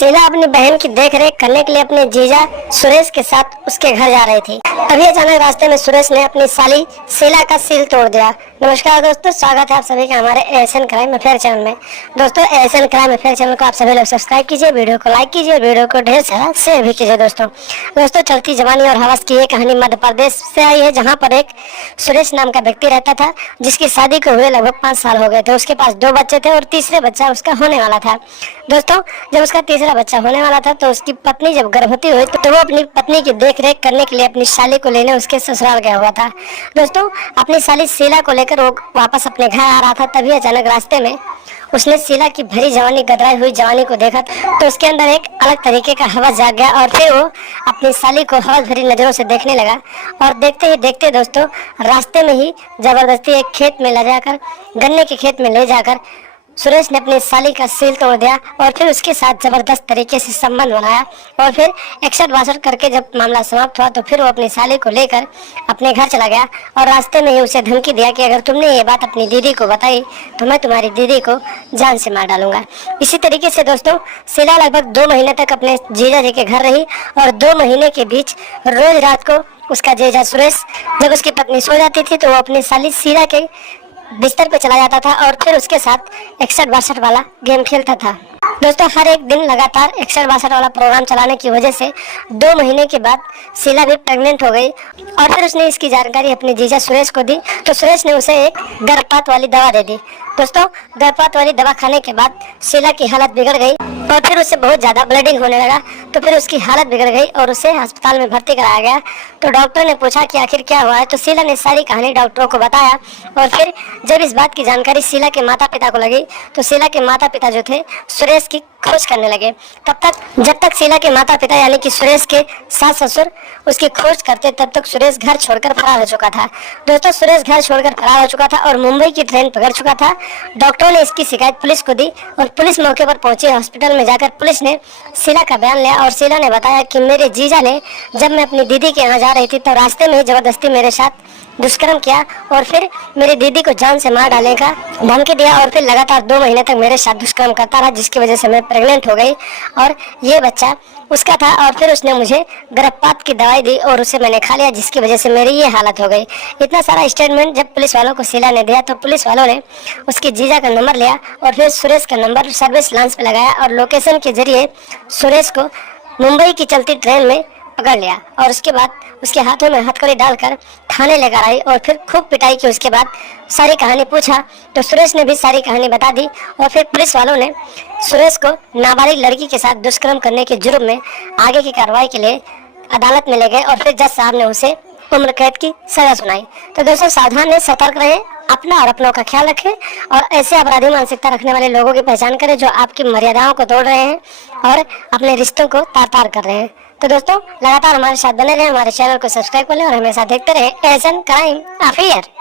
शीला अपनी बहन की देखरेख करने के लिए अपने जीजा सुरेश के साथ उसके घर जा रही थी। तभी अचानक रास्ते में सुरेश ने अपनी साली शीला का सील तोड़ दिया। नमस्कार दोस्तों, स्वागत है आप सभी का हमारे एएसएन क्राइम अफेयर चैनल में। दोस्तों, एएसएन क्राइम अफेयर चैनल को आप सभी लोग सब्सक्राइब कीजिए, वीडियो को लाइक कीजिए, वीडियो को ढेर सारा शेयर भी कीजिए। दोस्तों चलती जवानी और हवस की ये कहानी मध्य प्रदेश से आई है, जहाँ पर एक सुरेश नाम का व्यक्ति रहता था, जिसकी शादी को हुए लगभग 5 साल हो गए थे। उसके पास 2 बच्चे थे और तीसरे बच्चा उसका होने वाला था। दोस्तों, जब उसका तीसरा बच्चा होने वाला था तो उसकी पत्नी जब गर्भवती हुई तो वो अपनी पत्नी की देखरेख करने के लिए अपनी साली को लेने उसके ससुराल गया हुआ था। दोस्तों, अपनी साली शीला को लेकर वो वापस अपने घर आ रहा था। तभी अचानक रास्ते में उसने शीला की भरी जवानी, गदराई हुई जवानी को देखा तो उसके अंदर एक अलग तरीके का हवस जाग गया और फिर वो अपनी साली को हवस भरी नजरों से देखने लगा। और देखते ही देखते दोस्तों, रास्ते में ही जबरदस्ती एक खेत में ले जाकर, गन्ने के खेत में ले जाकर सुरेश ने अपनी साली का सील तोड़ दिया और फिर उसके साथ जबरदस्त तरीके से संबंध बनाया। और फिर 61-62 करके जब मामला समाप्त हुआ तो फिर वो अपनी साली को लेकर अपने घर चला गया और रास्ते में ही उसे धमकी दिया कि अगर तुमने ये बात अपनी दीदी को बताई तो मैं तुम्हारी दीदी को जान से मार डालूंगा। इसी तरीके से दोस्तों, शीला लगभग 2 महीने तक अपने जीजा जी के घर रही और 2 महीने के बीच रोज रात को उसका जीजा सुरेश जब उसकी पत्नी सो जाती थी तो वो अपनी साली शीला के बिस्तर पे चला जाता था और फिर उसके साथ 61-62 वाला गेम खेलता था। दोस्तों, हर एक दिन लगातार 61-62 वाला प्रोग्राम चलाने की वजह से 2 महीने के बाद शीला भी प्रेग्नेंट हो गई और फिर उसने इसकी जानकारी अपने जीजा सुरेश को दी तो सुरेश ने उसे एक गर्भपात वाली दवा दे दी। दोस्तों, गर्भपात वाली दवा खाने के बाद शीला की हालत बिगड़ गई और फिर उसे बहुत ज़्यादा ब्लीडिंग होने लगा तो फिर उसकी हालत बिगड़ गई और उसे अस्पताल में भर्ती कराया गया। तो डॉक्टर ने पूछा कि आखिर क्या हुआ है, तो शीला ने सारी कहानी डॉक्टरों को बताया। और फिर जब इस बात की जानकारी शीला के माता पिता को लगी तो शीला के माता पिता जो थे सुरेश की खोज करने लगे। जब तक शीला के माता पिता यानी कि सुरेश के सास ससुर उसकी खोज करते तब तक सुरेश घर छोड़कर फरार हो चुका था। दोस्तों, सुरेश घर छोड़कर फरार हो चुका था और मुंबई की ट्रेन पकड़ चुका था। डॉक्टरों ने इसकी शिकायत पुलिस को दी और पुलिस मौके पर पहुंची। हॉस्पिटल में जाकर पुलिस ने शीला का बयान लिया और शीला ने बताया कि मेरे जीजा ने जब मैं अपनी दीदी के यहाँ जा रही थी तो रास्ते में जबरदस्ती मेरे साथ दुष्कर्म किया और फिर मेरी दीदी को जान से मार डालने का धमकी दिया और फिर लगातार 2 महीने तक मेरे साथ दुष्कर्म करता रहा, जिसकी वजह से मैं प्रेग्नेंट हो गई और ये बच्चा उसका था। और फिर उसने मुझे गर्भपात की दवाई दी और उसे मैंने खा लिया, जिसकी वजह से मेरी ये हालत हो गई। इतना सारा स्टेटमेंट जब पुलिस वालों को शीला ने दिया तो पुलिस वालों ने उसके जीजा का नंबर लिया और फिर सुरेश का नंबर सर्विस लांच पे लगाया और लोकेशन के जरिए सुरेश को मुंबई की चलती ट्रेन में पकड़ लिया और उसके बाद उसके हाथों में हथकड़ी डालकर थाने लेकर आई और फिर खूब पिटाई की। उसके बाद सारी कहानी पूछा तो सुरेश ने भी सारी कहानी बता दी और फिर पुलिस वालों ने सुरेश को नाबालिग लड़की के साथ दुष्कर्म करने के जुर्म में आगे की कार्रवाई के लिए अदालत में ले गए और फिर जज साहब ने उसे उम्र कैद की सजा सुनाई। तो दोस्तों, सावधान रहें, सतर्क रहें, अपना और अपनों का ख्याल रखें और ऐसे अपराधी मानसिकता रखने वाले लोगों की पहचान करें जो आपकी मर्यादाओं को तोड़ रहे हैं और अपने रिश्तों को तार-तार कर रहे हैं। तो दोस्तों, लगातार हमारे साथ बने रहें, हमारे चैनल को सब्सक्राइब कर लें और हमेशा देखते रहें एएसएन क्राइम अफेयर।